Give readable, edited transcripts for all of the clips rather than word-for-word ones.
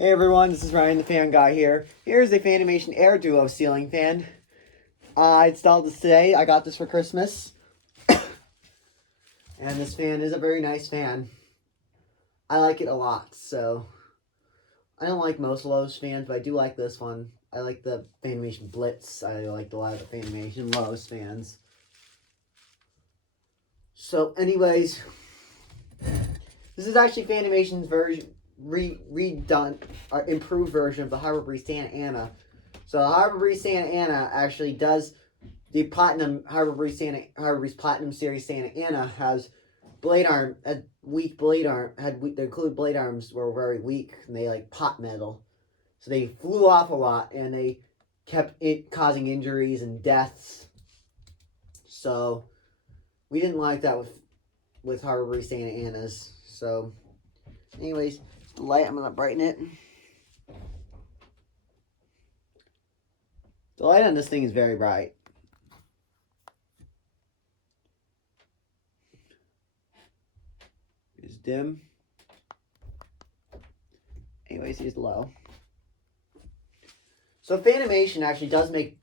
Hey everyone, this is Ryan the Fan Guy here. Here's a Fanimation Aire Duo ceiling fan. I installed this today. I got this for Christmas. And this fan is a very nice fan. I like it a lot, so I don't like most Lowe's fans, but I do like this one. I like the Fanimation Blitz. I liked a lot of the Fanimation Lowe's fans. So anyways, this is actually Fanimation's version redone or improved version of the Harbor Breeze Santa Ana. So the Harbor Breeze Santa Ana actually does the Platinum Harbor Breeze Platinum Series Santa Ana has blade arm had weak blade arm had weak, the included blade arms were very weak and they like pot metal, so they flew off a lot and they kept it causing injuries and deaths. So we didn't like that with Harbor Breeze Santa Anas. So anyways, the light, I'm gonna brighten it. The light on this thing is very bright. It's dim. Anyways, here's low. So Fanimation actually does make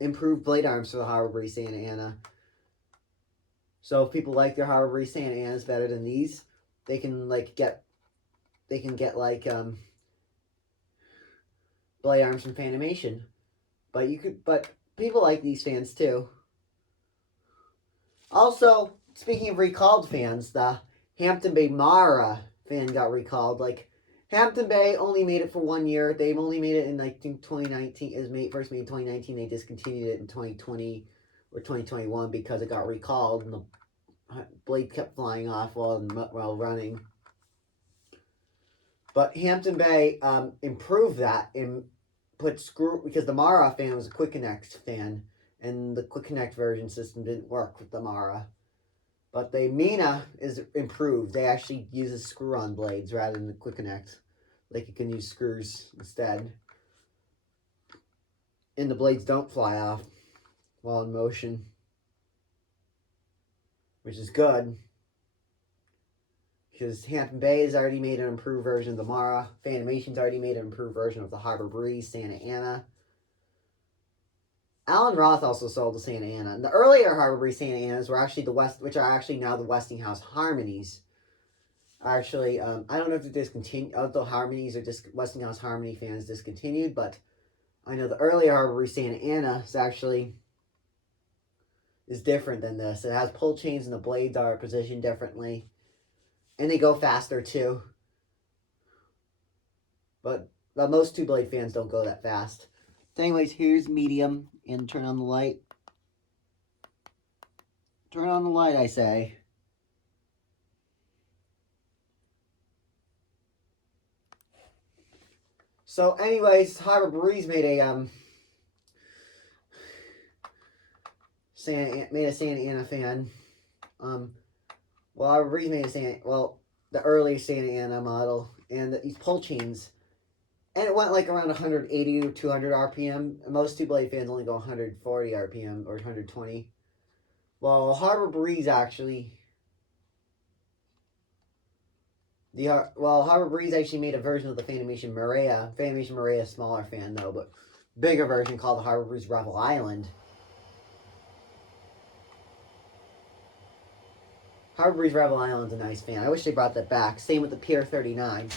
improved blade arms for the Harbor Breeze Santa Ana. So if people like their Harbor Breeze Santa Anas better than these, they can get blade arms from Fanimation. But people like these fans too. Also, speaking of recalled fans, the Hampton Bay Mara fan got recalled. Like, Hampton Bay only made it for 1 year. They've only made it in, I think, 2019. It was first made in 2019. They discontinued it in 2020 or 2021 because it got recalled and the blade kept flying off while running. But Hampton Bay improved that and put screw, because the Mara fan was a Quick Connect fan, and the Quick Connect version system didn't work with the Mara. But the Mina is improved. They actually use screw-on blades rather than the Quick Connect. Like, you can use screws instead. And the blades don't fly off while in motion, which is good. Because Hampton Bay has already made an improved version of the Mara. Fanimation's already made an improved version of the Harbor Breeze Santa Ana. Alan Roth also sold the Santa Ana. And the earlier Harbor Breeze Santa Anas were actually which are actually now the Westinghouse Harmonies. Actually, I don't know if they're discontinued. The Harmonies or Westinghouse Harmony fans discontinued, but I know the earlier Harbor Breeze Santa Ana is different than this. It has pull chains and the blades are positioned differently. And they go faster too. But most two-blade fans don't go that fast. So anyways, here's medium. And turn on the light. Turn on the light, I say. So anyways, Harbor Breeze made a Santa Ana fan. Harbor Breeze made the early Santa Ana model, and these pull chains, and it went like around 180 or 200 RPM. Most two-blade fans only go 140 RPM or 120. Well, Harbor Breeze actually, Harbor Breeze actually made a version of the Fanimation Marea. Fanimation Marea is a smaller fan though, but bigger version called the Harbor Breeze Revel Island. Harbor Breeze Revel Island's a nice fan. I wish they brought that back. Same with the Pier 39.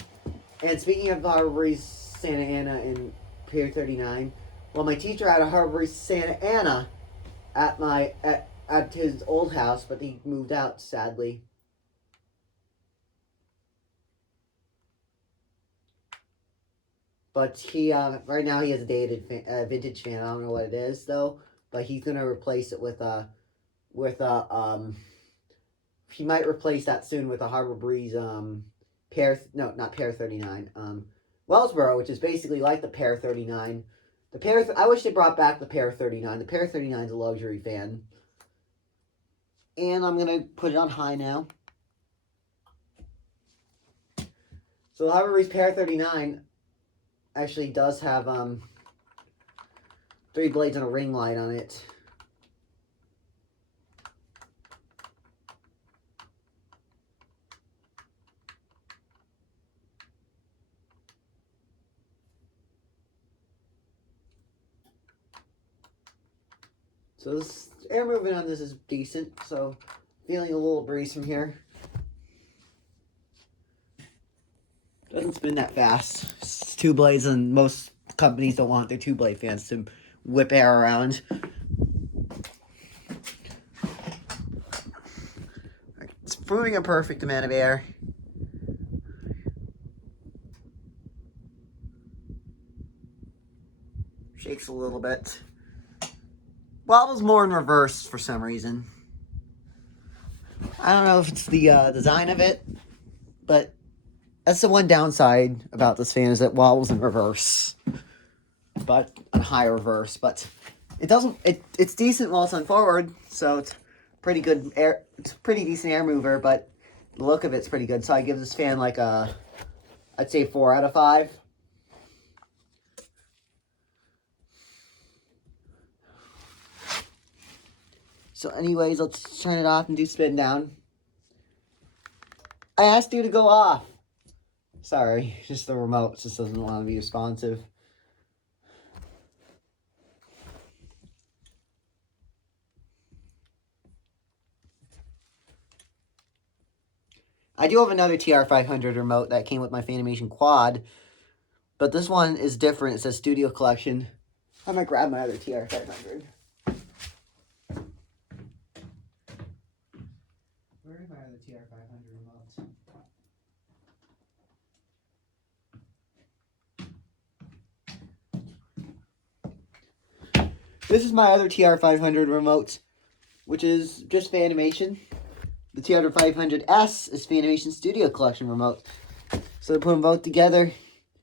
And speaking of Harbor Breeze Santa Ana and Pier 39, well, my teacher had a Harbor Breeze Santa Ana at his old house, but he moved out, sadly. But he right now he has a dated vintage fan. I don't know what it is though, but he's gonna replace it with he might replace that soon with a Harbor Breeze not Pear 39 Wellsboro, which is basically like the Pear 39. I wish they brought back the Pear 39. The Pear 39 is a luxury fan. And I'm gonna put it on high now. So the Harbor Breeze Pear 39 actually does have 3 blades and a ring light on it. So this air movement on this is decent. So feeling a little breeze from here. Doesn't spin that fast. It's 2 blades, and most companies don't want their 2-blade fans to whip air around. It's moving a perfect amount of air. Shakes a little bit. Wobbles more in reverse for some reason. I don't know if it's the design of it, but that's the one downside about this fan, is that wobbles in reverse, but on high reverse. But it doesn't. It's decent while it's on forward, so it's pretty good air. It's a pretty decent air mover, but the look of it's pretty good. So I give this fan like I'd say 4 out of 5. So anyways, let's turn it off and do spin down. I asked you to go off. Sorry, just the remote just doesn't want to be responsive. I do have another TR500 remote that came with my Fanimation quad, but this one is different. It says Studio Collection. I'm gonna grab my other TR500. Where is my other TR500 remote? This is my other TR500 remote, which is just Fanimation. The TR500S is Fanimation Studio Collection remote. So to put them both together,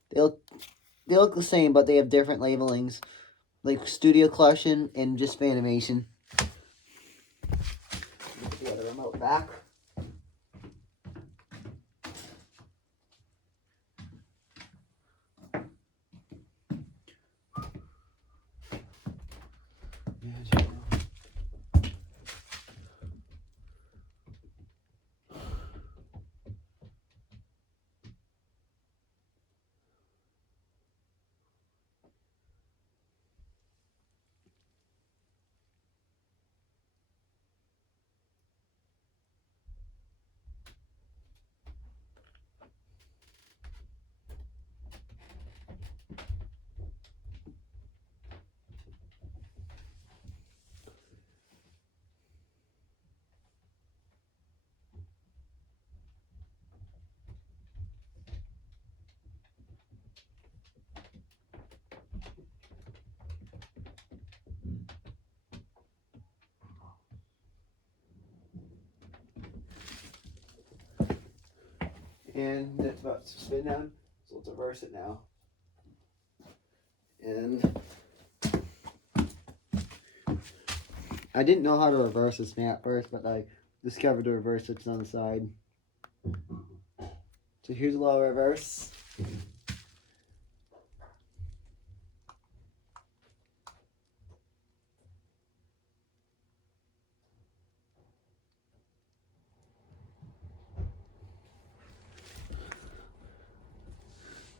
they look the same, but they have different labelings, like Studio Collection and just Fanimation. Put the other remote back. And that's about to spin down, so let's reverse it now. And I didn't know how to reverse this fan at first, but I discovered the reverse switch on the side. So here's a low reverse.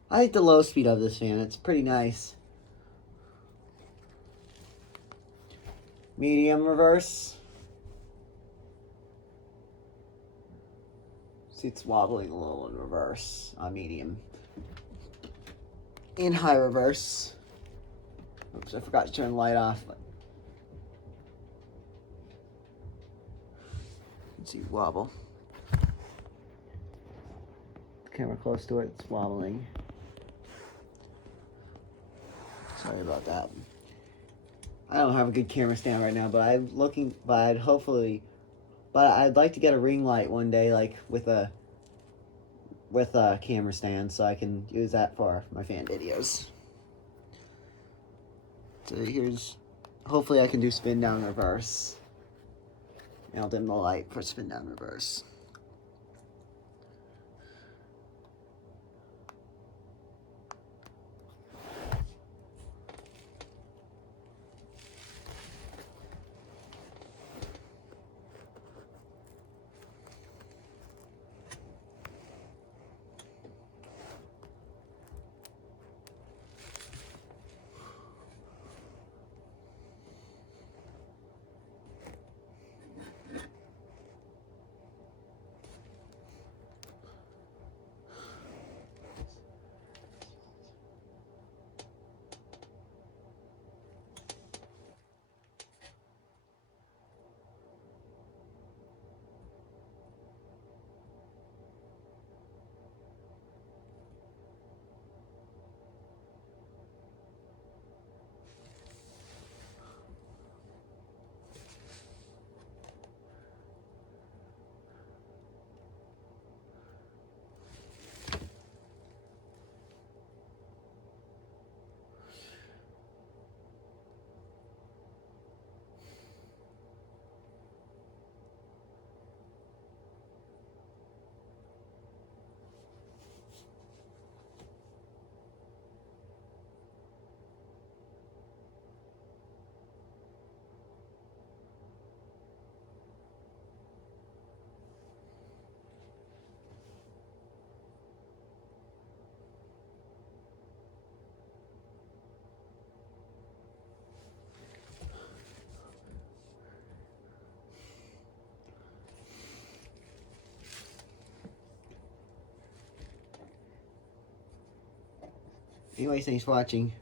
I like the low speed of this fan. It's pretty nice. Medium reverse. See, it's wobbling a little in reverse on medium. In high reverse. Oops, I forgot to turn the light off. But let's see, wobble. The camera close to it, it's wobbling. Sorry about that. I don't have a good camera stand right now, but I'm looking. But I'd like to get a ring light one day, like with a camera stand, so I can use that for my fan videos. So hopefully I can do spin down reverse. And I'll dim the light for spin down reverse. Anyways, thanks for watching.